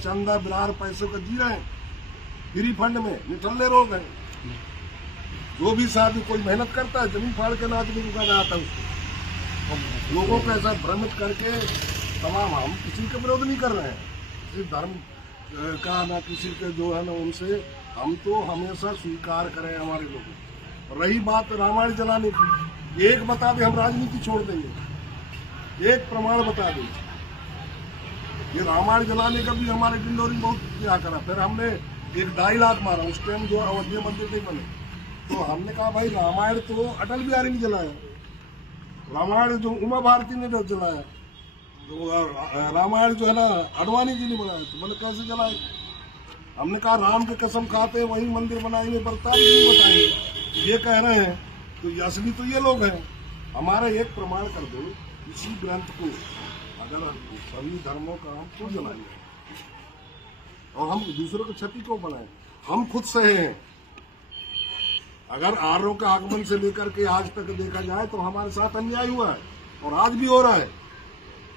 चंदा बिलार पैसों का जी रहे हैं, फ्री फंड में निठल्ले लोग हैं। जो भी साहब कोई मेहनत करता है जमीन फाड़ के अनाज भी उगाना आता है उसको। लोगों को ऐसा भ्रमित करके तमाम, हम किसी का विरोध नहीं कर रहे हैं, किसी धर्म का ना किसी के जो है ना उनसे, हम तो हमेशा स्वीकार करें हमारे लोग। रही बात रामायण जलाने की, एक बता दे हम राजनीति छोड़ देंगे, एक प्रमाण बता दें। ये रामायण जलाने का भी हमारे डिंडोरी बहुत क्या करा। फिर हमने एक 2.5 लाख मारा, उस टाइम जो अयोध्या मंदिर नहीं बने, तो हमने कहा भाई रामायण तो अटल बिहारी ने जलाया, रामायण जो उमा भारती ने जो जलाया, तो रामायण जो है ना अडवाणी जी ने बनाया, तो मैंने कैसे जलाए। हमने कहा राम की कसम खाते वही मंदिर बनाएंगे, बरताल नहीं बताएंगे, ये कह रहे हैं। तो असली तो ये लोग हैं। हमारा एक प्रमाण कर दो, इसी ग्रंथ को अगर सभी धर्मों का हम क्यों जलाएंगे और हम दूसरों को क्षति को बनाए। हम खुद सहे हैं। अगर आर्यों के आगमन से लेकर के आज तक देखा जाए तो हमारे साथ अन्याय हुआ है और आज भी हो रहा है।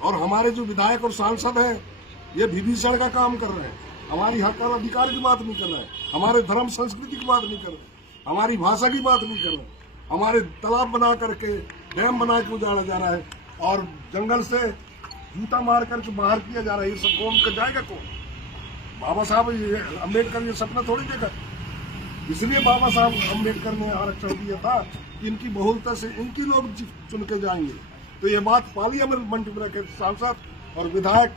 और हमारे जो विधायक और सांसद हैं ये विभीषण का काम कर रहे हैं, हमारी हक और अधिकार की बात नहीं कर रहे हैं, हमारे धर्म संस्कृति की बात नहीं कर रहे, हमारी भाषा की बात नहीं कर रहे, हमारे तालाब बना करके डैम बना के उजाड़ा जा रहा है और जंगल से जूता मार करके बाहर किया जा रहा है। ये सब कौन कर जाएगा कौन? बाबा साहब अम्बेडकर ये सपना थोड़ी देखा, इसलिए बाबा साहब अम्बेडकर ने आरक्षण दिया था कि इनकी बहुलता से इनकी लोग चुन के जाएंगे। तो ये बात पार्लियामेंट के सांसद और विधायक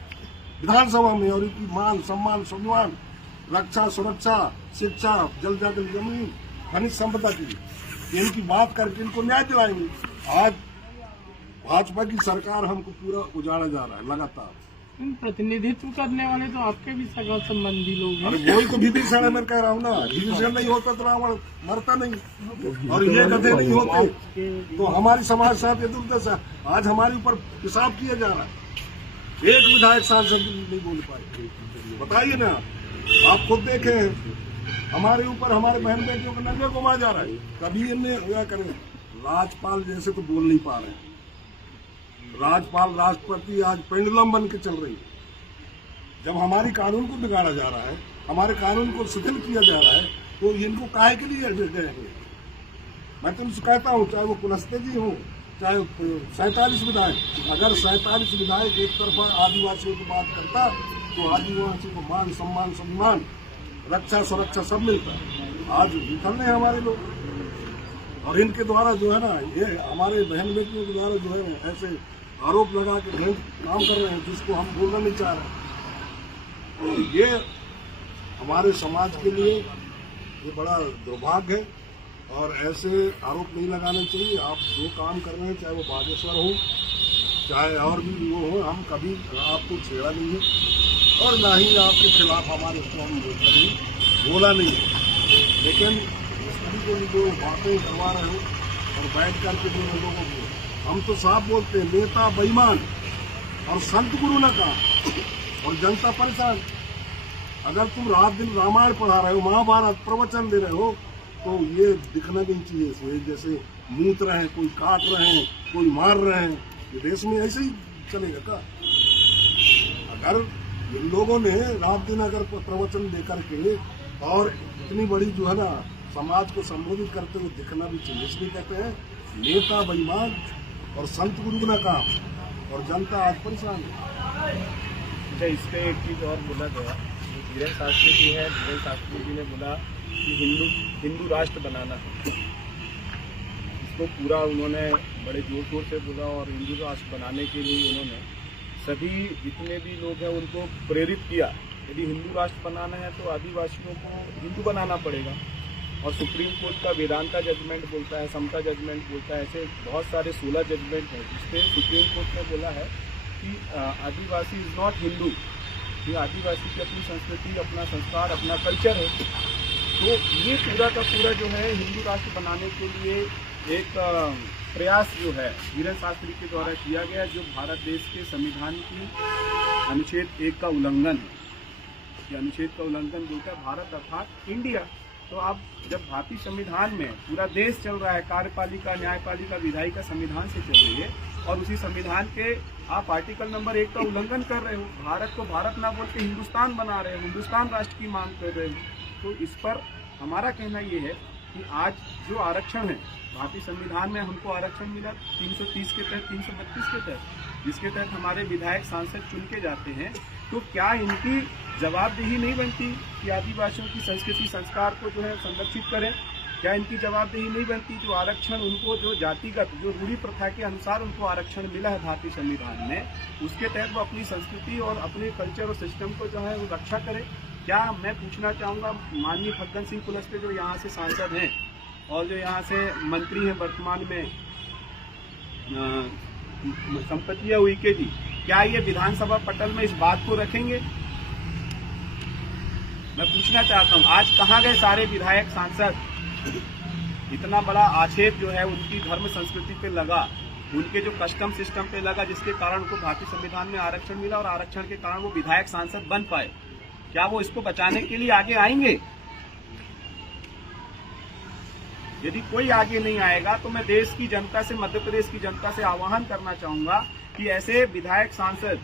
विधानसभा में, और इनकी मान सम्मान सम्मान, रक्षा सुरक्षा, शिक्षा, जल जंगल जमीन, खनिज संपदा की, इनकी बात करके इनको न्याय दिलाएंगे। आज भाजपा की सरकार हमको पूरा उजाड़ा जा रहा है लगातार। प्रतिनिधित्व करने वाले तो आपके भी सगा संबंधी लोग हैं। अरे वही तो विभीषण मैं कह रहा हूँ ना, विभीषण नहीं होता तो रावण मरता नहीं, और ये गधे नहीं होते तो हमारी समाज साथ ये दुर्दशा। आज हमारे ऊपर हिसाब किया जा रहा है, एक विधायक सांसद नहीं बोल पाए। बताइए ना, आप खुद देखें हमारे ऊपर हमारे बहन बेटियों को नंगे घुमाया जा रहा है। कभी इनने क्या करें, राजपाल जैसे तो बोल नहीं पा रहे हैं। राजपाल राष्ट्रपति आज पेंडुलम बन के चल रही है। जब हमारी कानून को बिगाड़ा जा रहा है, हमारे कानून को शिथिल किया जा रहा है, तो इनको काहे के लिए गए? मैं तुमसे कहता हूँ, चाहे वो कुलस्ते जी हो, चाहे 47 विधायक, अगर 47 विधायक एक तरफा आदिवासियों की बात करता तो आदिवासियों को मान सम्मान सम्मान, रक्षा सुरक्षा सब मिलता है। आज विफल है हमारे लोग, और इनके द्वारा जो है ना, ये हमारे बहन बेटियों के द्वारा जो है ऐसे आरोप लगा के काम कर रहे हैं जिसको हम बोलना नहीं चाह रहे। तो ये हमारे समाज के लिए ये बड़ा दुर्भाग्य है, और ऐसे आरोप नहीं लगाने चाहिए। आप जो काम कर रहे हैं, चाहे वो बागेश्वर हो चाहे और भी वो हो, हम कभी आपको छेड़ा नहीं है और ना ही आपके खिलाफ हमारे कभी बोला नहीं है। लेकिन को जो बातें करवा रहे हो और बैठ करके जो लोगों को, हम तो साफ बोलते हैं, नेता बेईमान और संत गुरु न का और जनता परेशान। अगर तुम रात दिन रामायण पढ़ा रहे हो, महाभारत प्रवचन दे रहे हो, तो ये दिखना नहीं चाहिए इसमें जैसे मूत रहे हैं, कोई काट रहे हैं, कोई मार रहे हैं। ये देश में ऐसे ही चलेगा क्या? अगर इन लोगों ने रात दिन अगर प्रवचन दे करके और इतनी बड़ी जो है ना समाज को संबोधित करते हुए दिखना भी चाहिए। इसलिए कहते हैं नेता बेईमान और संत गुरु ना काम और जनता आज परेशान है। अच्छा, इस पे एक चीज़ और बोला गया, धीरेन्द्र शास्त्री जी है, धीरेन्द्र शास्त्री जी ने बोला कि हिंदू राष्ट्र बनाना है। इसको पूरा उन्होंने बड़े जोर शोर से बोला, और हिंदू राष्ट्र बनाने के लिए उन्होंने सभी जितने भी लोग हैं उनको प्रेरित किया। यदि हिंदू राष्ट्र बनाना है तो आदिवासियों को हिंदू बनाना पड़ेगा। और सुप्रीम कोर्ट का वेदांता जजमेंट बोलता है, समता जजमेंट बोलता है, ऐसे बहुत सारे 16 जजमेंट हैं जिससे सुप्रीम कोर्ट ने बोला है कि आदिवासी इज़ नॉट हिंदू। ये आदिवासी की अपनी संस्कृति, अपना संस्कार, अपना कल्चर है। तो ये पूरा का पूरा जो है हिंदू राष्ट्र बनाने के लिए एक प्रयास जो है धीरेन्द्र शास्त्री के द्वारा किया गया, जो भारत देश के संविधान की अनुच्छेद 1 का उल्लंघन है। ये अनुच्छेद का उल्लंघन बोलता है भारत अर्थात इंडिया। तो आप जब भारतीय संविधान में पूरा देश चल रहा है, कार्यपालिका, न्यायपालिका, विधायिका संविधान से चल रही है, और उसी संविधान के आप आर्टिकल नंबर 1 का उल्लंघन कर रहे हो। भारत को भारत ना बोल के हिंदुस्तान बना रहे हो, हिंदुस्तान राष्ट्र की मांग कर रहे हो। तो इस पर हमारा कहना ये है कि आज जो आरक्षण है, भारतीय संविधान में हमको आरक्षण मिला 330 के तहत, 332 के तहत, जिसके तहत हमारे विधायक सांसद चुन के जाते हैं, तो क्या इनकी जवाबदेही नहीं बनती कि आदिवासियों की संस्कृति संस्कार को जो है संरक्षित करें? क्या इनकी जवाबदेही नहीं बनती जो आरक्षण उनको जो जातिगत जो रूढ़ी प्रथा के अनुसार उनको आरक्षण मिला है भारतीय संविधान में, उसके तहत वो अपनी संस्कृति और अपने कल्चर और सिस्टम को जो है वो रक्षा करें? क्या मैं पूछना चाहूँगा माननीय फग्गन सिंह कुलस्ते जो यहाँ से सांसद हैं और जो यहाँ से मंत्री हैं वर्तमान में संपतिया उइके जी, क्या ये विधानसभा पटल में इस बात को रखेंगे? मैं पूछना चाहता हूँ आज कहाँ गए सारे विधायक सांसद? इतना बड़ा आक्षेप जो है उनकी धर्म संस्कृति पे लगा, उनके जो कस्टम सिस्टम पे लगा, जिसके कारण उनको भारतीय संविधान में आरक्षण मिला और आरक्षण के कारण वो विधायक सांसद बन पाए। क्या वो इसको बचाने के लिए आगे आएंगे? यदि कोई आगे नहीं आएगा तो मैं देश की जनता से, मध्य प्रदेश की जनता से आह्वान करना चाहूंगा कि ऐसे विधायक सांसद,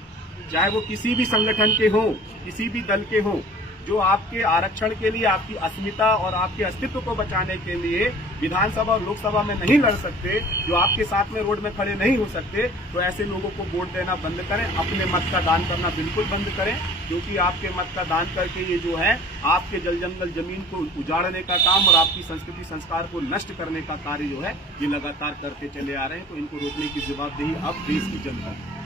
चाहे वो किसी भी संगठन के हों, किसी भी दल के हों, जो आपके आरक्षण के लिए, आपकी अस्मिता और आपके अस्तित्व को बचाने के लिए विधानसभा और लोकसभा में नहीं लड़ सकते, जो आपके साथ में रोड में खड़े नहीं हो सकते, तो ऐसे लोगों को वोट देना बंद करें, अपने मत का दान करना बिल्कुल बंद करें। क्योंकि आपके मत का दान करके ये जो है आपके जल जंगल जमीन को उजाड़ने का काम और आपकी संस्कृति संस्कार को नष्ट करने का कार्य जो है ये लगातार करते चले आ रहे हैं। तो इनको रोकने की जवाबदेही अब देश की जनता है।